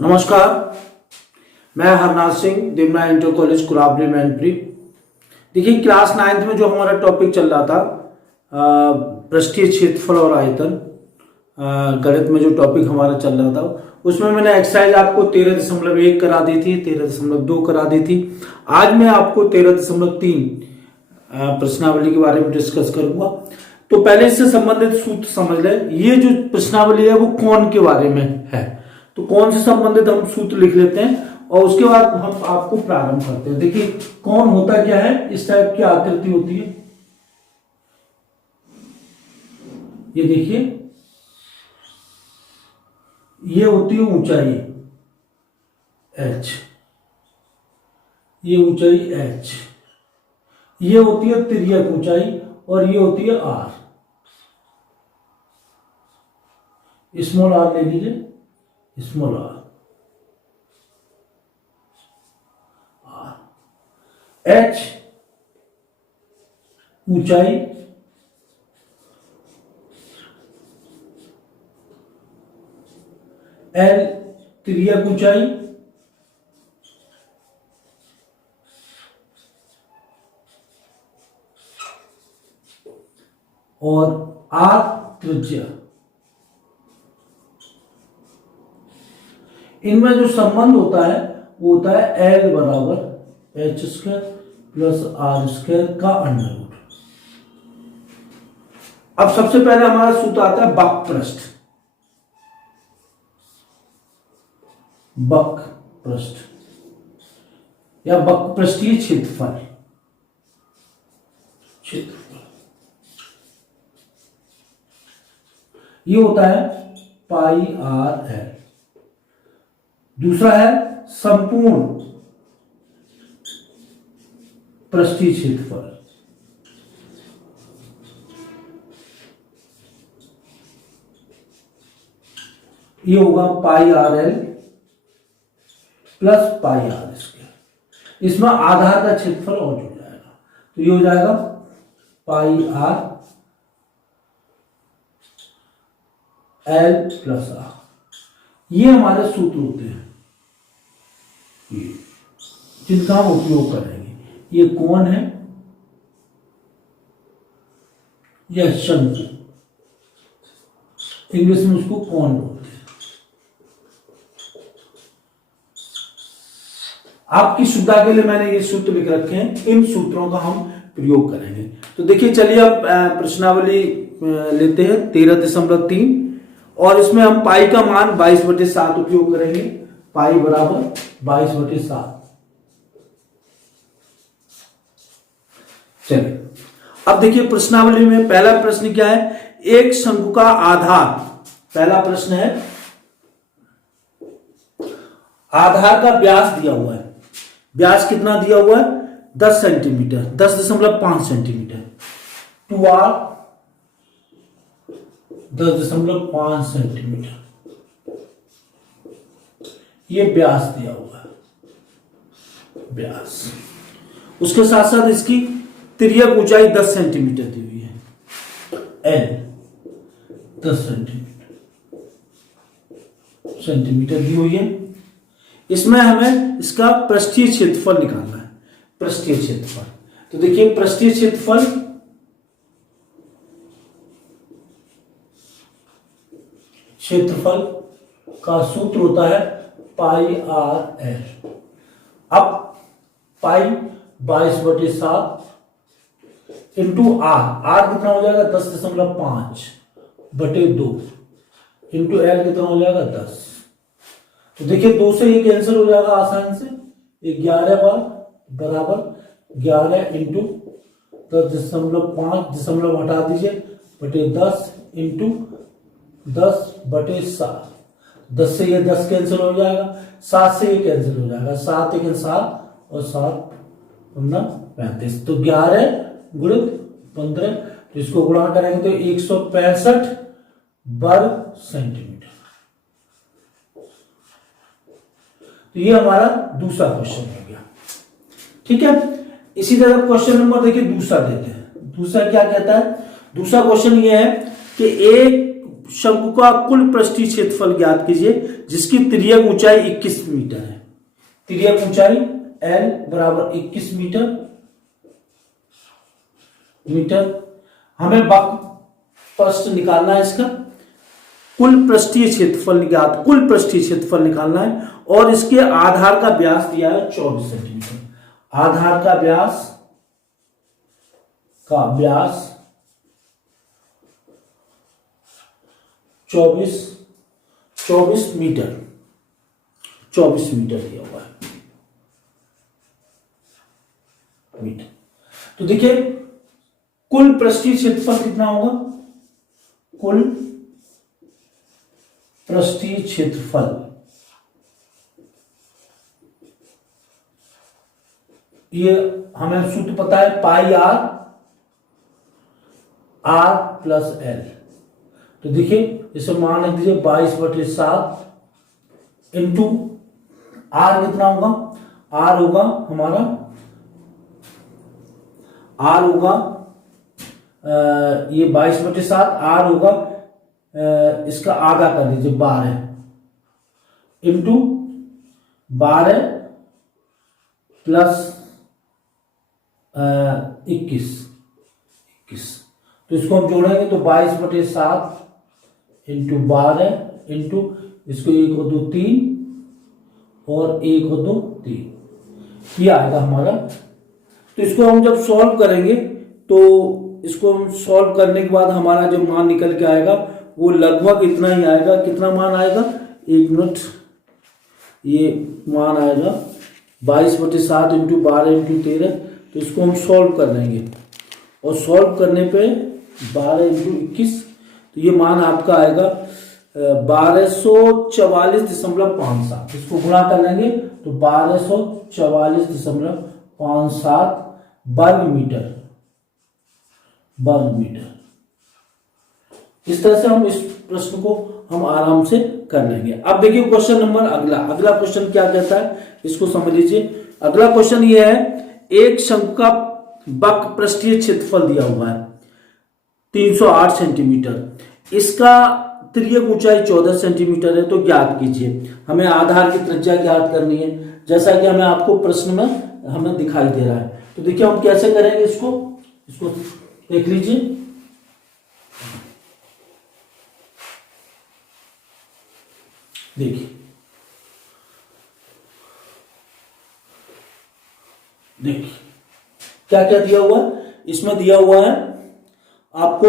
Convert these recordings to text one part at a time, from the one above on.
नमस्कार, मैं Harnath Singh, Dimna inter college कुराबली Mainpuri. देखिए, क्लास 9th में जो हमारा टॉपिक चल रहा था पृष्ठीय क्षेत्रफल और आयतन, गणित में जो टॉपिक हमारा चल रहा था उसमें मैंने एक्सरसाइज आपको 13.1 करा दी थी, 13.2 करा दी थी। आज मैं आपको 13.3 प्रश्नावली के बारे में डिस्कस करूंगा। तो पहले इससे संबंधित सूत्र समझ लें। ये जो प्रश्नावली है वो कौन के बारे में है, तो कौन से संबंधित हम सूत्र लिख लेते हैं और उसके बाद हम आपको प्रारंभ करते हैं। देखिए, कौन होता क्या है, इस टाइप की आकृति होती है। ये देखिए, ये होती है ऊंचाई h, ये ऊंचाई h, ये होती है तिर्यक ऊंचाई और ये होती है r। स्मॉल r ले लीजिए, स्मॉल r। h ऊंचाई, l तिर्यक ऊंचाई, और r त्रिज्या। इनमें जो संबंध होता है वो होता है l बराबर h² प्लस r² का अंडररूट। अब सबसे पहले हमारा सूत्र आता है वक्रपृष्ठ। वक्रपृष्ठ या वक्रपृष्ठीय क्षेत्रफल, ये होता है पाई आर एल। दूसरा है संपूर्ण पृष्ठीय क्षेत्रफल, ये होगा pi r l plus pi r square. इसमें आधार का क्षेत्रफल और जुड़ जाएगा, तो ये हो जाएगा पाई आर एल प्लस आर। ये हमारे सूत्र होते हैं, ये जिनका हम उपयोग करेंगे। ये कोण है, यह शंकु, इंग्लिश में उसको कोण बोलते हैं। आपकी सुविधा के लिए मैंने ये सूत्र लिख रखे हैं, इन सूत्रों का हम प्रयोग करेंगे। तो देखिए, चलिए अब प्रश्नावली लेते हैं 13.3 और इसमें हम पाई का मान 22/7 उपयोग करेंगे। पाई बराबर 22/7। चलिए, अब देखिए प्रश्नावली में पहला प्रश्न क्या है, एक शंकु का आधार। पहला प्रश्न है, आधार का व्यास दिया हुआ है। व्यास कितना दिया हुआ है, 10 सेंटीमीटर, 10.5 सेंटीमीटर। 2r 10.5 सेंटीमीटर, ये व्यास दिया हुआ है, व्यास। उसके साथ साथ इसकी तिर्यक ऊंचाई 10 सेंटीमीटर दी हुई है, l 10 सेंटीमीटर दी हुई है। इसमें हमें इसका पृष्ठीय क्षेत्रफल निकालना है। पृष्ठीय क्षेत्रफल, तो देखिए पृष्ठीय क्षेत्रफल का सूत्र होता है पाई आर एल। अब पाई 22/7 इंटू आर कितना हो जाएगा, 10.5/2 इंटू एल कितना हो जाएगा, 10। तो देखिए 2 से ये कैंसिल हो जाएगा आसानी से। 11 बार बराबर 11 इंटू 10.5, दशमलव हटा दीजिए, बटे 10 इंटू 10/7। 10 से ये 10 कैंसिल हो जाएगा, 7 से ये कैंसिल हो जाएगा, 7 1 7 और 7 15 35। तो 11 गुणित 15, तो इसको गुणा करेंगे तो 165 वर्ग सेंटीमीटर। तो ये हमारा दूसरा क्वेश्चन हो गया। ठीक है, इसी तरह क्वेश्चन नंबर देखिए दूसरा देते हैं। दूसरा क्या कहता है, दूसरा क्वेश्चन ये है कि एक शंकु का कुल पृष्ठीय क्षेत्रफल ज्ञात कीजिए जिसकी तिर्यक ऊंचाई 21 मीटर है। तिर्यक ऊंचाई L बराबर 21 मीटर। हमें वक्र पृष्ठ निकालना है, इसका कुल पृष्ठीय क्षेत्रफल निकालना है और इसके आधार का व्यास दिया है 24 सेंटीमीटर। आधार का व्यास 24 मीटर दिया हुआ है मीटर। तो देखिए कुल पृष्ठीय क्षेत्रफल कितना होगा, कुल पृष्ठीय क्षेत्रफल ये हमें सूत्र पता है पाई R प्लस L। तो देखिए इसे मान रख दीजिए 22/7 इंटू R कितना होगा, R होगा हमारा ये 22/7 R होगा इसका आधा कर दीजिए 12 इंटू 12 प्लस 21। तो इसको हम जोड़ेंगे तो 22/7 इंटू 12 इंटू इसको 1 और 2 3 और 1 और 2 3 ये आएगा हमारा। तो इसको हम जब सॉल्व करेंगे तो इसको हम सॉल्व करने के बाद हमारा जो मान निकल के आएगा वो लगभग इतना ही आएगा। कितना मान आएगा, 1 मिनट, ये मान आएगा 22/7 इंटू 12 इंटू 13। तो इसको हम सॉल्व कर लेंगे और सॉल्व करने पे 12 इंटू 21 तो ये मान आपका आएगा 1244.57। इसको गुणा कर लेंगे तो 1244.57 वर्ग मीटर। इस तरह से हम इस प्रश्न को हम आराम से कर लेंगे। अब देखिए क्वेश्चन नंबर अगला क्वेश्चन क्या कहता है इसको समझ लीजिए। अगला क्वेश्चन ये है, एक शंकु का वक्र पृष्ठीय क्षेत्रफल दिया हुआ है 308 सेंटीमीटर, इसका तिर्यक ऊंचाई 14 सेंटीमीटर है, तो ज्ञात कीजिए। हमें आधार की त्रिज्या ज्ञात करनी है जैसा कि हमें आपको प्रश्न में हमें दिखाई दे रहा है। तो देखिए हम कैसे करेंगे इसको देख लीजिए। देखिए क्या क्या दिया हुआ है इसमें, दिया हुआ है आपको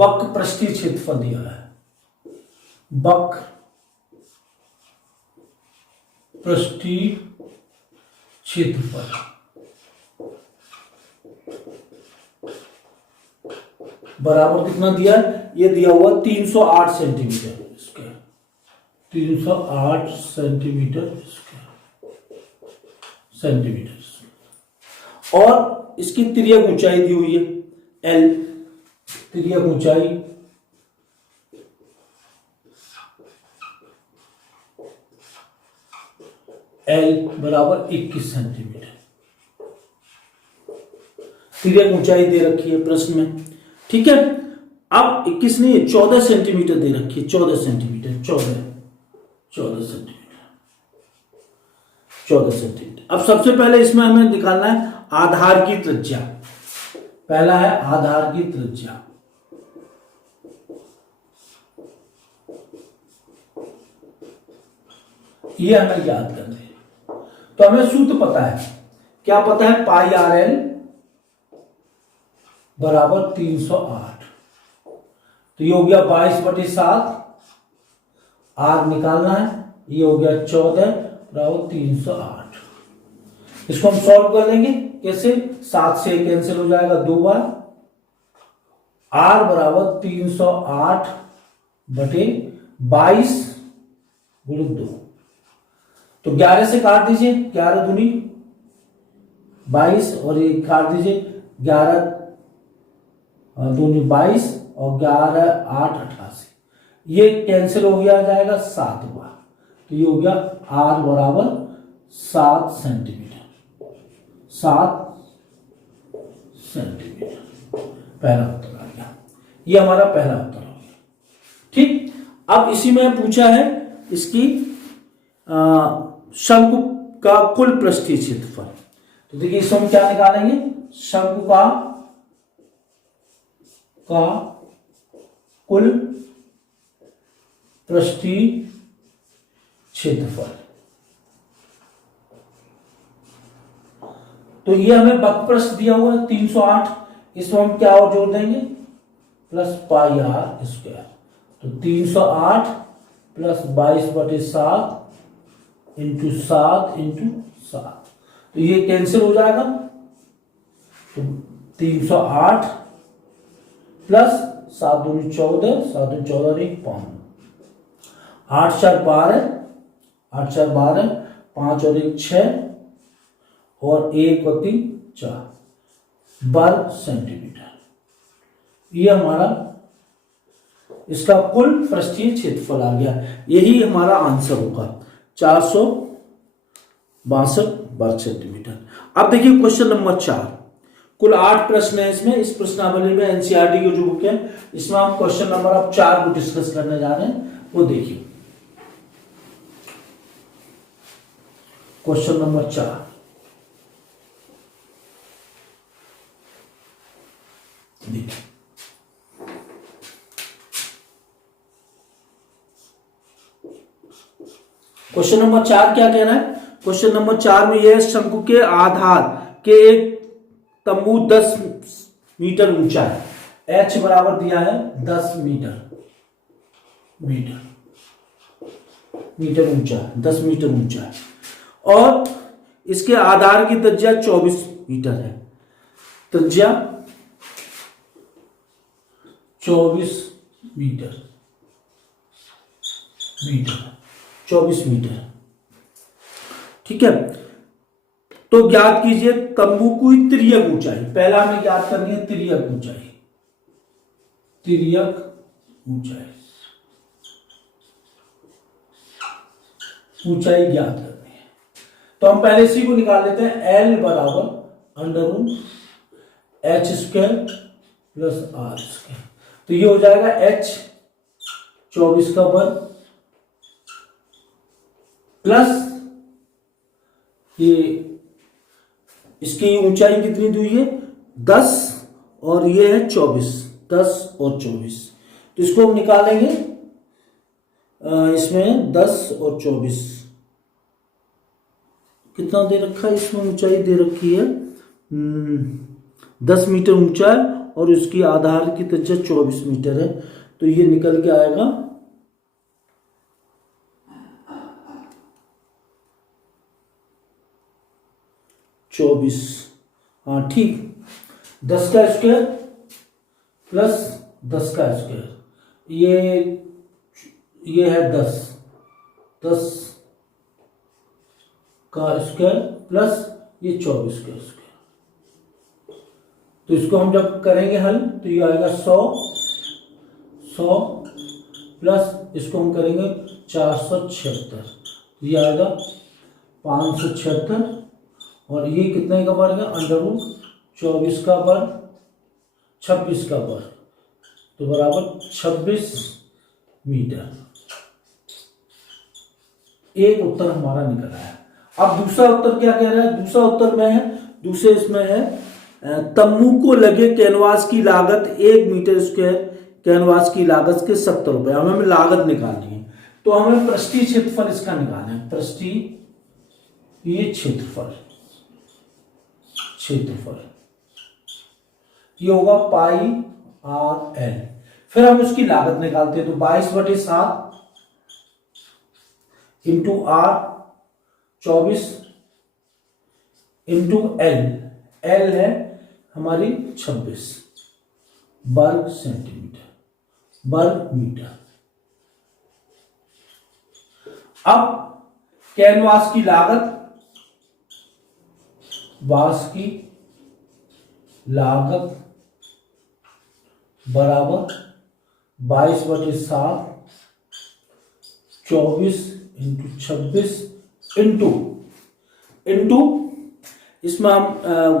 वक्र पृष्ठीय क्षेत्रफल दिया है, वक्र पृष्ठीय क्षेत्रफल बराबर कितना दिया है, ये दिया हुआ 308 सेंटीमीटर। इसके 308 सेंटीमीटर और इसकी तिर्यक ऊंचाई दी हुई है L। तिर्यक ऊंचाई L बराबर 21 सेंटीमीटर। तिर्यक ऊंचाई दे रखी है प्रश्न में, ठीक है। अब 21 नहीं 14 सेंटीमीटर दे रखी है, 14 सेंटीमीटर। अब सबसे पहले इसमें हमें निकालना है आधार की त्रिज्या। पहला है आधार की त्रिज्या। ये हमें याद करना है। तो हमें सूत्र पता है, क्या पता है, पाई RL बराबर 308। तो ये हो गया 22/7, R निकालना है, ये हो गया 14 बराबर 308। इसको हम सॉल्व कर लेंगे कैसे, 7 से कैंसिल हो जाएगा 2 बार। R बराबर 308/22 गुणित 2। तो 11 से काट दीजिए, 11 दूनी 22 और ये काट दीजिए 11 दूनी 22 और 11 8 88। ये कैंसिल हो गया जाएगा 7 बार। तो ये हो गया R बराबर 7 सेंटीमीटर। 7 सेंटीमीटर पहला उत्तर आ गया। ये हमारा पहला उत्तर हो गया। ठीक। अब इसी में पूछा है इसकी शंकु का कुल पृष्ठीय क्षेत्रफल। तो देखिए इसमें हम क्या निकालेंगे, शंकु का कुल पृष्ठीय क्षेत्रफल। तो ये हमें वक्रपृष्ठ दिया हुआ है 308, इसमें हम क्या और जोड़ देंगे, प्लस पाई आर स्क्वायर। तो 308 प्लस 22/7 इंटू 7 इंटू 7, तो ये कैंसिल हो जाएगा। तो 308 प्लस 7 दूनी 14, 7 दूनी 14 और 1 5, 8 4 12, 8 4 12, 5 और 1 6 और 1 और 3 4 वर्ग सेंटीमीटर। ये हमारा इसका कुल पृष्ठीय क्षेत्रफल आ गया। यही हमारा आंसर होगा 462 वर्ग सेंटीमीटर। अब देखिए क्वेश्चन नंबर 4। कुल 8 प्रश्न है इसमें। इस प्रश्नावली में एनसीईआरटी की जो बुक है इसमें हम क्वेश्चन नंबर अब 4 को डिस्कस करने जा रहे हैं, वो देखिए। क्वेश्चन नंबर 4, देखिए क्वेश्चन नंबर 4 क्या कह रहा है। क्वेश्चन नंबर 4 में यह शंकु के आधार के एक तंबू 10 मीटर ऊंचा है। H बराबर दिया है 10 मीटर ऊंचा, 10 मीटर ऊंचा है और इसके आधार की त्रिज्या 24 मीटर है। त्रिज्या 24 मीटर, 24 मीटर, ठीक है। तो ज्ञात कीजिए तंबू की तिर्यक ऊंचाई। पहला हमें ज्ञात करनी है तिर्यक ऊंचाई, ऊंचाई ज्ञात करनी है। तो हम पहले इसी को निकाल लेते हैं। L बराबर √h² प्लस r²। तो ये हो जाएगा h 24 का वर्ग प्लस ये इसकी ऊंचाई कितनी दी हुई है 10 और ये है 24, 10 और 24। तो इसको हम निकालेंगे। इसमें 10 और 24 कितना दे रखा है, इसमें ऊंचाई दे रखी है 10 मीटर ऊंचा है और उसकी आधार की त्रिज्या 24 मीटर है। तो ये निकल के आएगा 24, हाँ ठीक, 10 का स्क्वायर प्लस 10 का स्क्वायर, ये है 10 का स्क्वायर प्लस ये 24 का स्क्वायर। तो इसको हम जब करेंगे हल तो ये आएगा 100 प्लस इसको हम करेंगे 476, तो ये आएगा 576 और ये कितने का वर्ग है √24 का वर्ग 26 का वर्ग, तो बराबर 26 मीटर। एक उत्तर हमारा निकल आया। अब दूसरा उत्तर क्या कह रहा है। दूसरा उत्तर में है, दूसरे इसमें है तंबू को लगे कैनवास की लागत 1 मीटर स्क्वायर कैनवास की लागत के 70 रुपए। हमें लागत निकालनी है तो हमें पृष्ठीय क्षेत्रफल इसका निकालना है। पृष्ठीय क्षेत्रफल ये होगा पाई आर एल। फिर हम उसकी लागत निकालते हैं। तो 22/7 इंटू आर 24 इंटू एल है हमारी 26 वर्ग सेंटीमीटर, वर्ग मीटर। अब कैनवास की लागत, बराबर 22/7 24 इंटू 26 इंटू इसमें हम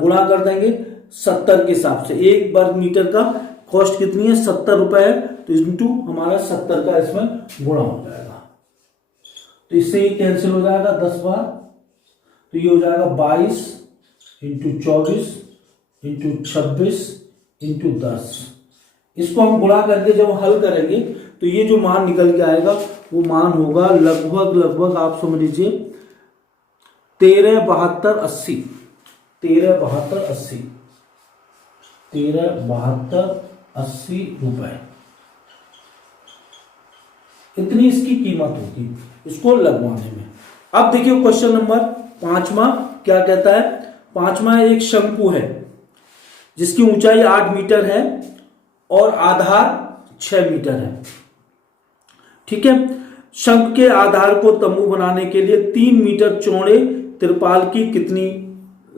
गुणा कर देंगे 70 के हिसाब से। 1 वर्ग मीटर का कॉस्ट कितनी है 70 रुपए है, तो इंटू हमारा 70 का इसमें गुणा हो जाएगा। तो इससे ये कैंसिल हो जाएगा 10 बार, तो ये हो जाएगा 22 इंटू 24 इंटू 26 इंटू 10। इसको हम गुणा करके जब हल करेंगे तो ये जो मान निकल के आएगा वो मान होगा लगभग आप समझ लीजिए 137280 रुपए, इतनी इसकी कीमत होगी इसको लगवाने में। अब देखिए क्वेश्चन नंबर 5वां क्या कहता है। 5वां एक शंकु है जिसकी ऊंचाई 8 मीटर है और आधार 6 मीटर है। ठीक है, शंख के आधार को तंबू बनाने के लिए 3 मीटर चौड़े तिरपाल की कितनी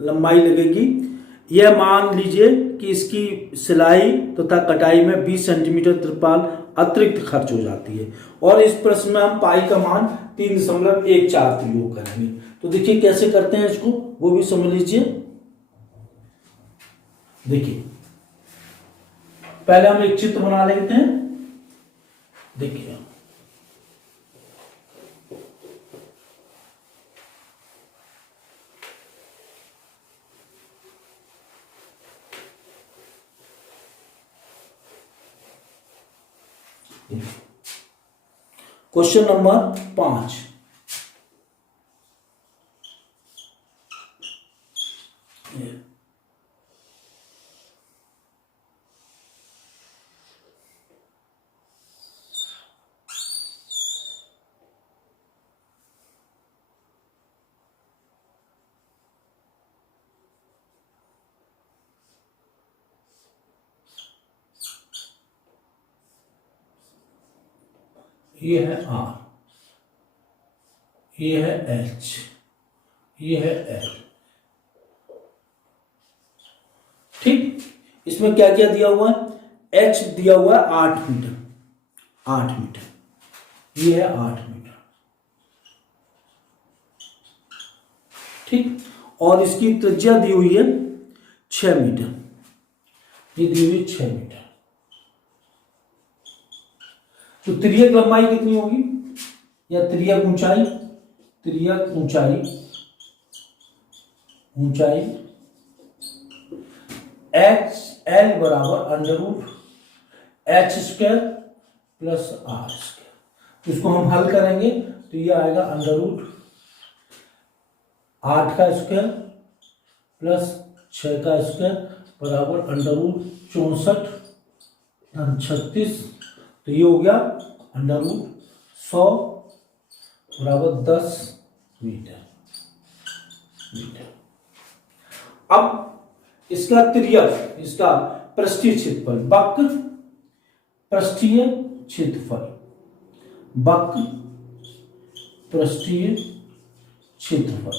लंबाई लगेगी। यह मान लीजिए कि इसकी सिलाई तथा कटाई में 20 सेंटीमीटर तिरपाल अतिरिक्त खर्च हो जाती है, और इस प्रश्न में हम पाई का मान 3.14 प्रयोग करेंगे। तो देखिए कैसे करते हैं इसको, वो भी समझ लीजिए। देखिए पहले हम एक चित्र बना लेते हैं। देखिए क्वेश्चन नंबर 5, ये है R, ये है H, ये है L। ठीक, इसमें क्या क्या दिया हुआ है। H दिया हुआ है 8 मीटर, 8 मीटर, ये है 8 मीटर। ठीक, और इसकी त्रिज्या दी हुई है 6 मीटर, ये दी हुई 6 मीटर। तो तिर्यक लंबाई कितनी होगी, या तिर्यक ऊंचाई, एच एल बराबर √h² प्लस r²। इसको हम हल करेंगे तो ये आएगा √8 का स्क्वायर प्लस 6 का स्क्वायर बराबर √64 36। तो ये हो गया √100 बराबर 10 मीटर। अब इसका तिर्यक, इसका पृष्ठीय क्षेत्रफल, वक्र पृष्ठीय क्षेत्रफल, वक्र पृष्ठीय क्षेत्रफल,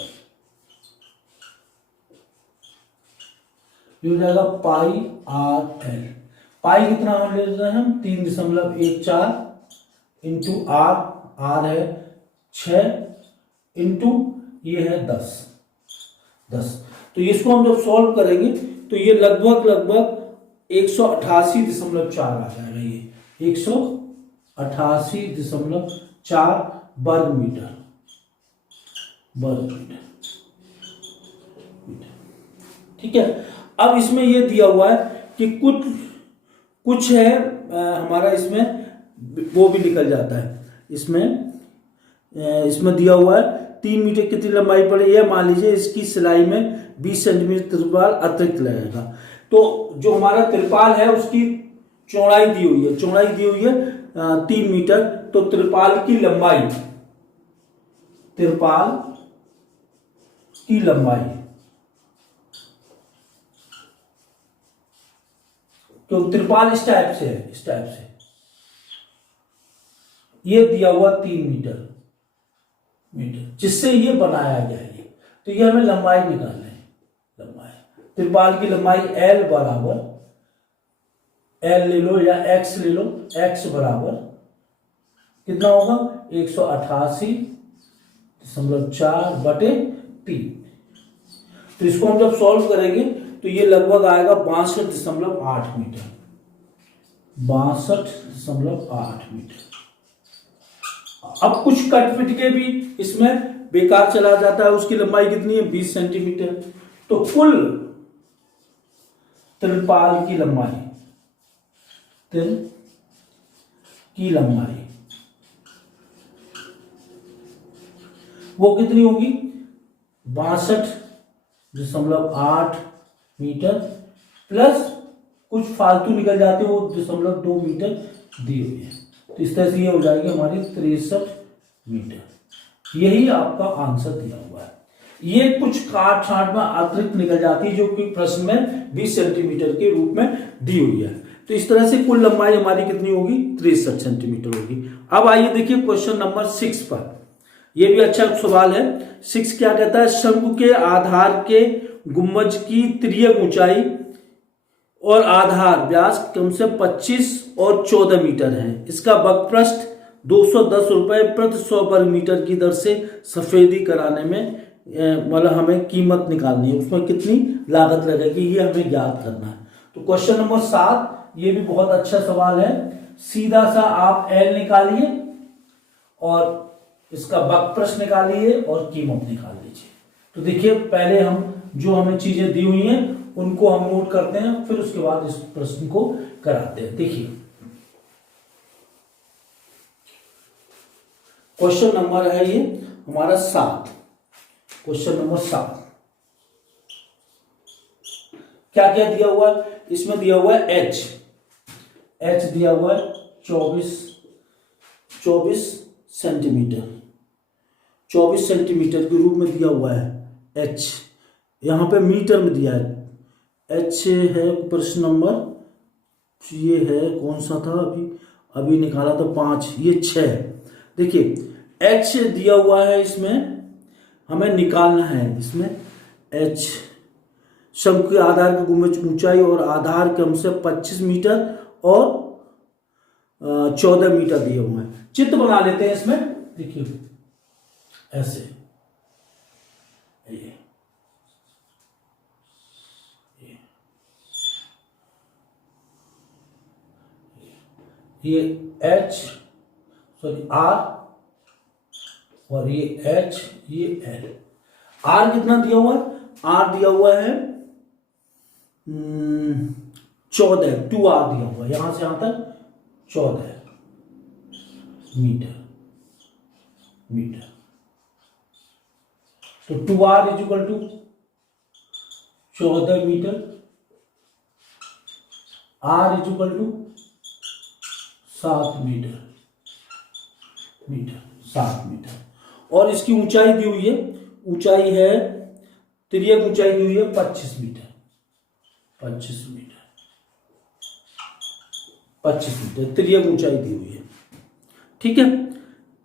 ये हो जाएगा पाई RL। पाई कितना हम ले रहे हैं हम 3.14 इंटू R है 6 इंटू ये है 10। तो इसको हम जब सॉल्व करेंगे तो ये लगभग 188.4 आ जाएगा। ये 188.4 वर्ग मीटर। ठीक है, अब इसमें ये दिया हुआ है कि कुछ है हमारा, इसमें वो भी निकल जाता है। इसमें दिया हुआ है 3 मीटर कितनी लंबाई पड़े, यह मान लीजिए इसकी सिलाई में 20 सेंटीमीटर तिरपाल अतिरिक्त लगेगा। तो जो हमारा तिरपाल है उसकी चौड़ाई दी हुई है 3 मीटर। तो तिरपाल की लंबाई तो तिरपाल इस टाइप से है, ये दिया हुआ 3 मीटर जिससे ये बनाया गया है। तो ये हमें लंबाई निकालना है। तिरपाल की लंबाई L बराबर, L ले लो या X ले लो, X बराबर कितना होगा 188.4/3। तो इसको हम जब सॉल्व करेंगे तो ये लगभग आएगा 62.8 मीटर। 62.8 मीटर। अब कुछ कट पिट के भी इसमें बेकार चला जाता है। उसकी लंबाई कितनी है? 20 सेंटीमीटर। तो कुल त्रिपाल की लंबाई, वो कितनी होगी? 62.8 मीटर प्लस कुछ फालतू निकल जाते हो 0.2 मीटर दी हुई है। तो इस तरह से ये हो जाएगी हमारी 63 मीटर। यही आपका आंसर दिया हुआ है। ये कुछ काट छाट में अतिरिक्त निकल जाती है जो कि प्रश्न में 20 सेंटीमीटर के रूप में दी हुई है। तो इस तरह से कुल लंबाई हमारी कितनी होगी? 63 सेंटीमीटर होगी। अब आइए देखिए क्वेश्चन नंबर 6 पर। यह भी अच्छा सवाल है। 6 क्या कहता है? शंकु के आधार के गुंबज की तिर्यक ऊंचाई और आधार व्यास कम से 25 और 14 मीटर है। इसका वक्रपृष्ठ 210 रुपए प्रति 100 वर्ग मीटर की दर से सफेदी कराने में मतलब हमें कीमत निकालनी है। उसमें कितनी लागत लगेगी ये हमें ज्ञात करना है। तो क्वेश्चन नंबर 7 ये भी बहुत अच्छा सवाल है। सीधा सा आप एल निकालिए और इसका वक्रपृष्ठ निकालिए और कीमत निकाल लीजिए। तो देखिए पहले हम जो हमें चीजें दी हुई हैं उनको हम नोट करते हैं, फिर उसके बाद इस प्रश्न को कराते हैं। देखिए क्वेश्चन नंबर है ये हमारा 7। क्वेश्चन नंबर 7 क्या क्या दिया हुआ है? इसमें दिया हुआ है एच दिया हुआ है 24 सेंटीमीटर, 24 सेंटीमीटर के रूप में दिया हुआ है एच। यहां पे मीटर में दिया है। एच है प्रश्न नंबर, ये है कौन सा था? अभी निकाला था 5, ये 6। देखिए एच दिया हुआ है, इसमें हमें निकालना है। इसमें एच शंकु के आधार की गुंबज ऊंचाई और आधार क्रम से 25 मीटर और 14 मीटर दिए हुए हैं। चित्र बना लेते हैं इसमें। देखिए ऐसे ये एच सॉरी आर और ये एच, ये एल। आर कितना दिया हुआ है? आर दिया हुआ है 14, 2R दिया हुआ है। यहां से यहां तक 14 मीटर। तो 2R equal to 14 metre, R equal to 7 metre, 7 metre. और इसकी ऊंचाई दी हुई है, ऊंचाई है तिर्यक ऊंचाई दी हुई है 25 मीटर, 25 मीटर तिर्यक ऊंचाई दी हुई है। ठीक है।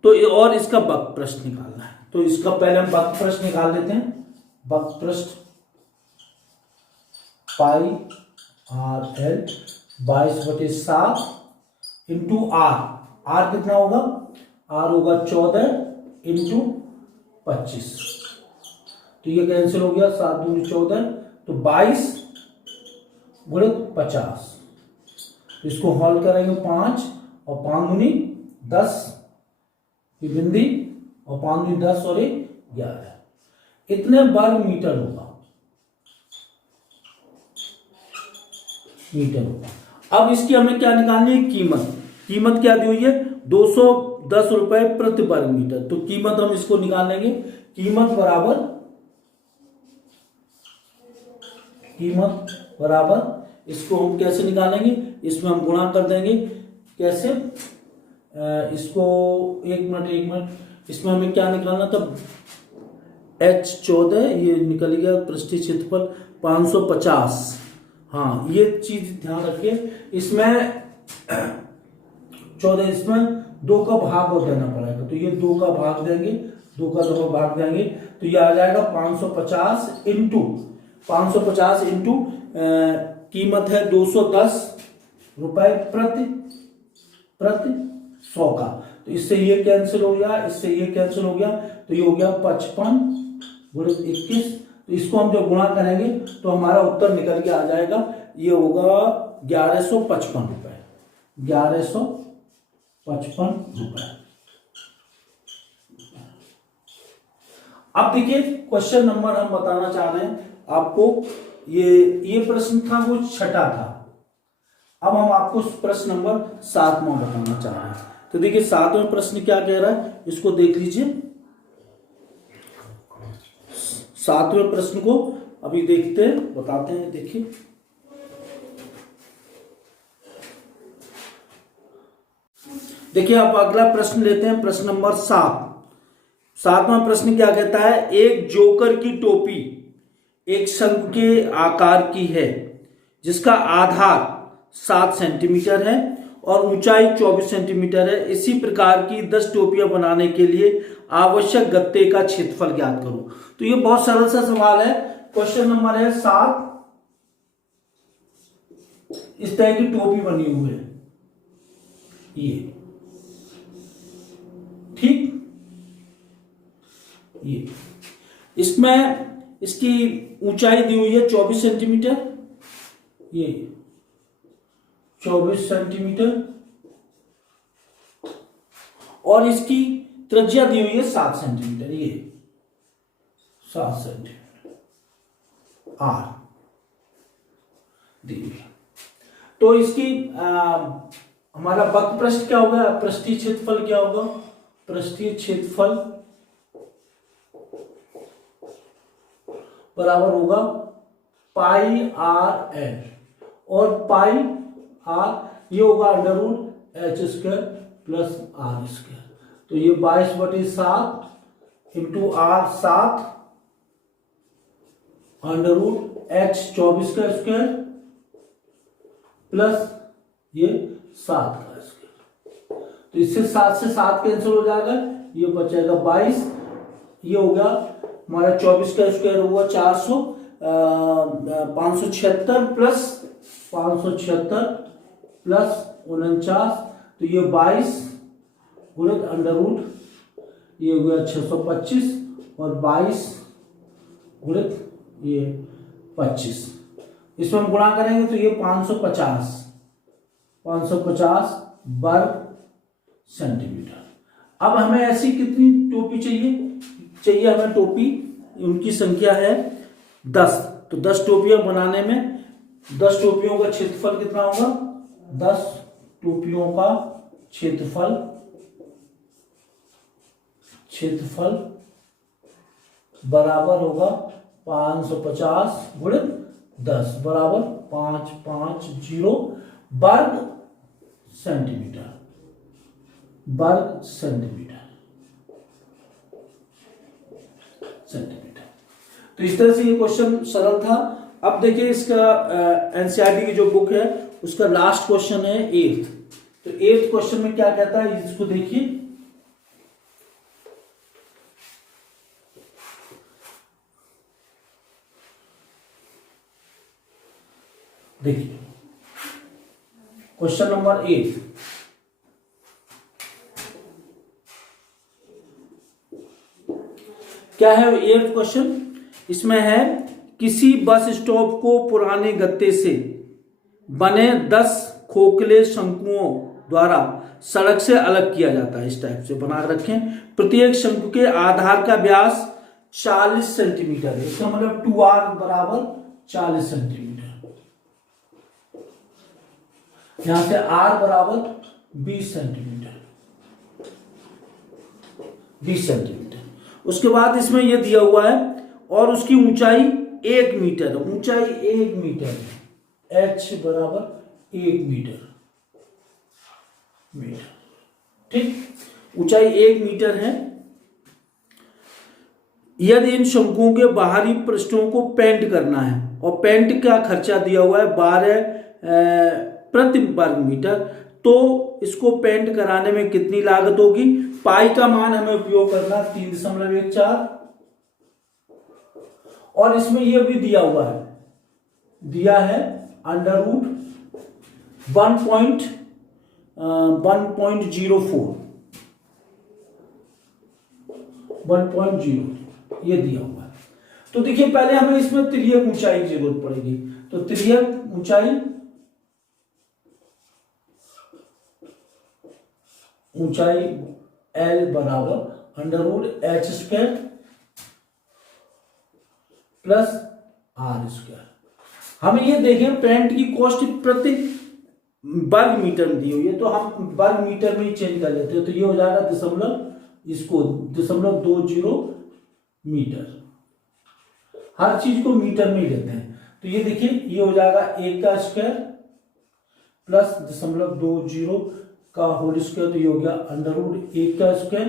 तो और इसका वक्रपृष्ठ निकालना है। तो इसका पहले हम वक्रपृष्ठ निकाल लेते हैं। वक्रपृष्ठ pi r l 22/7 into r. R कितना होगा? आर होगा 14 इंटू 25। तो ये कैंसिल हो गया, 7 दूनी 14, तो 22 गुणे 50। तो इसको हॉल करेंगे 5 और 5 दूनी 10 की बिंदी और 5 दूनी 10 और 11। इतने वर्ग मीटर होगा। अब इसकी हमें क्या निकालनी है? कीमत क्या दी हुई है? 210 रुपए प्रति वर्ग मीटर। तो कीमत हम इसको निकाल लेंगे। कीमत बराबर इसको हम कैसे निकालेंगे? इसमें हम गुणा कर देंगे। कैसे? इसको एक मिनट इसमें हमें क्या निकालना था? H14 ये निकल गया, पृष्ठीय क्षेत्रफल 550। हाँ ये चीज ध्यान रखिए। इसमें 14, इसमें 2 का भाग और देना पड़ेगा। तो ये 2 का भाग देंगे, 2 का भाग देंगे तो ये आ जाएगा 550 इंटू कीमत है 210 रुपए प्रति 100 का। तो इससे ये कैंसिल हो गया, इससे ये कैंसिल हो गया, तो ये हो गया 55 गुणे 21। तो इसको हम जब गुणा करेंगे तो हमारा उत्तर निकल के आ जाएगा। ये होगा 1155 रुपए। 1155 रुपए। अब देखिए क्वेश्चन नंबर हम बताना चाह रहे हैं आपको। ये प्रश्न था वो छठा था। अब हम आपको प्रश्न नंबर 7वां बताना चाह रहे हैं। तो देखिए 7वां प्रश्न क्या कह रहा है, इसको देख लीजिए। 7वें प्रश्न को अभी देखते हैं, बताते हैं। देखिए अब अगला प्रश्न लेते हैं, प्रश्न नंबर 7। 7वां प्रश्न क्या कहता है, एक जोकर की टोपी एक शंकु के आकार की है जिसका आधार 7 सेंटीमीटर है और ऊंचाई 24 सेंटीमीटर है। इसी प्रकार की 10 टोपियां बनाने के लिए आवश्यक गत्ते का क्षेत्रफल ज्ञात करो। तो ये बहुत सरल सा सवाल है। क्वेश्चन नंबर है 7। इस तरह की टोपी बनी हुई है ये, ठीक। ये इसमें इसकी ऊंचाई दी हुई है 24 सेंटीमीटर, ये 24 सेंटीमीटर, और इसकी त्रिज्या दी हुई है 7 सेंटीमीटर, ये 7 सेंटीमीटर आर दी हुई है। तो इसकी हमारा वक्र पृष्ठ क्या होगा, पृष्ठीय क्षेत्रफल क्या होगा, पृष्ठीय क्षेत्रफल बराबर होगा पाई आर एल, और पाई आर ये होगा under root H square plus R square. तो ये 22/7 into R 7 under root H 24 का स्क्वायर प्लस ये 7 का स्क्वायर। तो इससे 7 से 7 कैंसिल हो जाएगा, ये बचेगा 22। ये हो गया हमारा 24 का स्क्वायर हुआ 400, 576 प्लस 576 प्लस 49, तो ये 22 गुणित अंडर रूट ये हो गया 625 और 22 गुणित ये 25। इसमें हम गुणा करेंगे तो ये 550 वर्ग सेंटीमीटर। अब हमें ऐसी कितनी टोपी चाहिए हमें टोपी, उनकी संख्या है 10। तो 10 टोपियां बनाने में 10 टोपियों का क्षेत्रफल कितना होगा, 10 टोपियों का क्षेत्रफल बराबर होगा 550 गुणित 10 बराबर 550 वर्ग सेंटीमीटर। तो इस तरह से ये क्वेश्चन सरल था। अब देखिए इसका एनसीईआरटी की जो बुक है उसका लास्ट क्वेश्चन है 8th। तो 8th क्वेश्चन में क्या कहता है इसको देखिए। क्वेश्चन नंबर 8, क्या है 8th क्वेश्चन। इसमें है किसी बस स्टॉप को पुराने गत्ते से बने 10 खोखले शंकुओं द्वारा सड़क से अलग किया जाता है। इस टाइप से बना रखें। प्रत्येक शंकु के आधार का व्यास 40 सेंटीमीटर है। इसका मतलब 2r बराबर 40 सेंटीमीटर। यहां से r बराबर 20 सेंटीमीटर। उसके बाद इसमें यह दिया हुआ है और उसकी ऊंचाई 1 मीटर है। ऊंचाई 1 मीटर है, h बराबर 1 मीटर, ठीक। ऊंचाई 1 मीटर है। यदि इन शंकुओं के बाहरी पृष्ठों को पेंट करना है और पेंट का खर्चा दिया हुआ है 12 प्रति वर्ग मीटर, तो इसको पेंट कराने में कितनी लागत होगी। पाई का मान हमें उपयोग करना 3.14, और इसमें यह भी दिया हुआ है अंडर रूट 1.04 ये दिया हुआ है। तो देखिए पहले हमें इसमें तिर्यक ऊंचाई की जरूरत पड़ेगी। तो तिर्यक ऊंचाई ऊंचाई L बराबर √h² प्लस r²। हमें ये देखें पेंट की कॉस्ट प्रति वर्ग मीटर में दी हुई है, तो हम वर्ग मीटर में ही चेंज कर लेते हैं। तो ये हो जाएगा .20 मीटर। हर चीज को मीटर में ही लेते हैं। तो ये देखिए ये हो जाएगा 1² प्लस 0.20 का होल स्क्वायर, तो ये हो गया √1²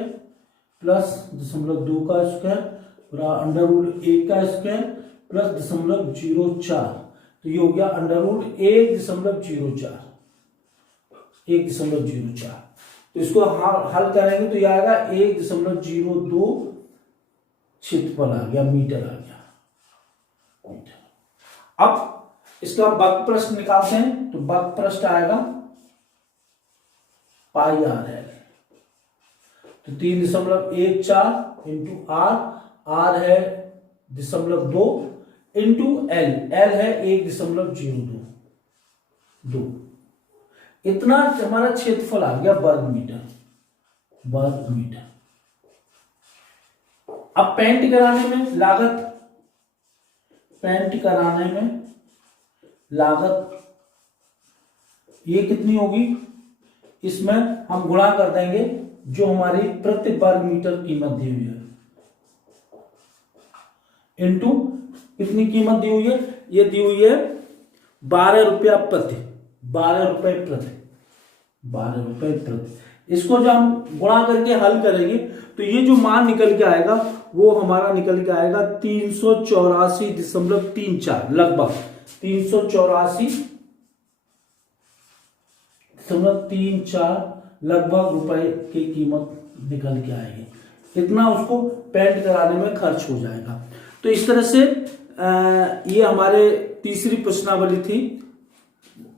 प्लस 2.2² √1² प्लस 0.04, तो ये हो गया √1.04। तो इसको हल करेंगे तो ये आएगा 1.02 क्षेत्रफल आ गया, मीटर आ गया। अब इसका वर्ग प्रश्न निकालते हैं, तो वर्ग प्रश्न आएगा πr। तो 3.14 इंटू r है 0.2 इंटू l है 1.02। इतना हमारा क्षेत्रफल आ गया वर्ग मीटर। अब पेंट कराने में लागत ये कितनी होगी, इसमें हम गुणा कर देंगे जो हमारी प्रति वर्ग मीटर कीमत दी हुई है, इंटू कितनी कीमत दी हुई है, ये दी हुई है 12 रुपया प्रति। इसको जब हम गुणा करके हल करेंगे तो ये जो मान निकल के आएगा वो हमारा निकल के आएगा 384.34, लगभग 384.34 लगभग रुपए की कीमत निकल के आएगी। इतना उसको पेंट कराने में खर्च हो जाएगा। तो इस तरह से ये हमारे तीसरी प्रश्नावली थी,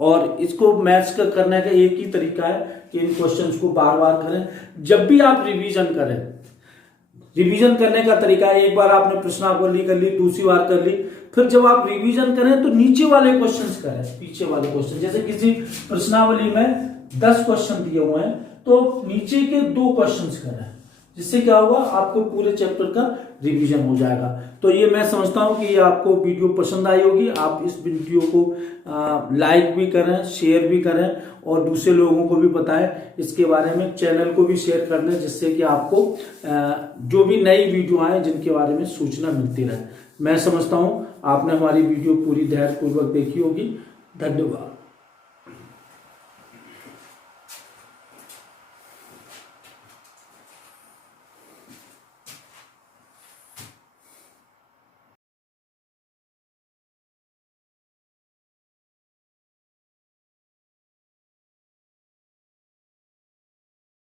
और इसको मैथ्स का करने का एक ही तरीका है कि इन क्वेश्चंस को बार बार करें। जब भी आप रिवीजन करें, रिवीजन करने का तरीका है, एक बार आपने प्रश्नावली कर ली, दूसरी बार कर ली, फिर जब आप रिवीजन करें तो नीचे वाले क्वेश्चंस करें, पीछे वाले क्वेश्चन। जैसे किसी प्रश्नावली में 10 क्वेश्चन दिए हुए हैं तो नीचे के 2 क्वेश्चंस करें, जिससे क्या होगा, आपको पूरे चैप्टर का रिवीजन हो जाएगा। तो ये मैं समझता हूं कि ये आपको वीडियो पसंद आई होगी। आप इस वीडियो को लाइक भी करें, शेयर भी करें, और दूसरे लोगों को भी बताएं इसके बारे में। चैनल को भी शेयर कर दें, जिससे कि आपको जो भी नई वीडियो आए जिनके बारे में सूचना मिलती रहे। मैं समझता हूं आपने हमारी वीडियो पूरी धैर्यपूर्वक देखी होगी। धन्यवाद।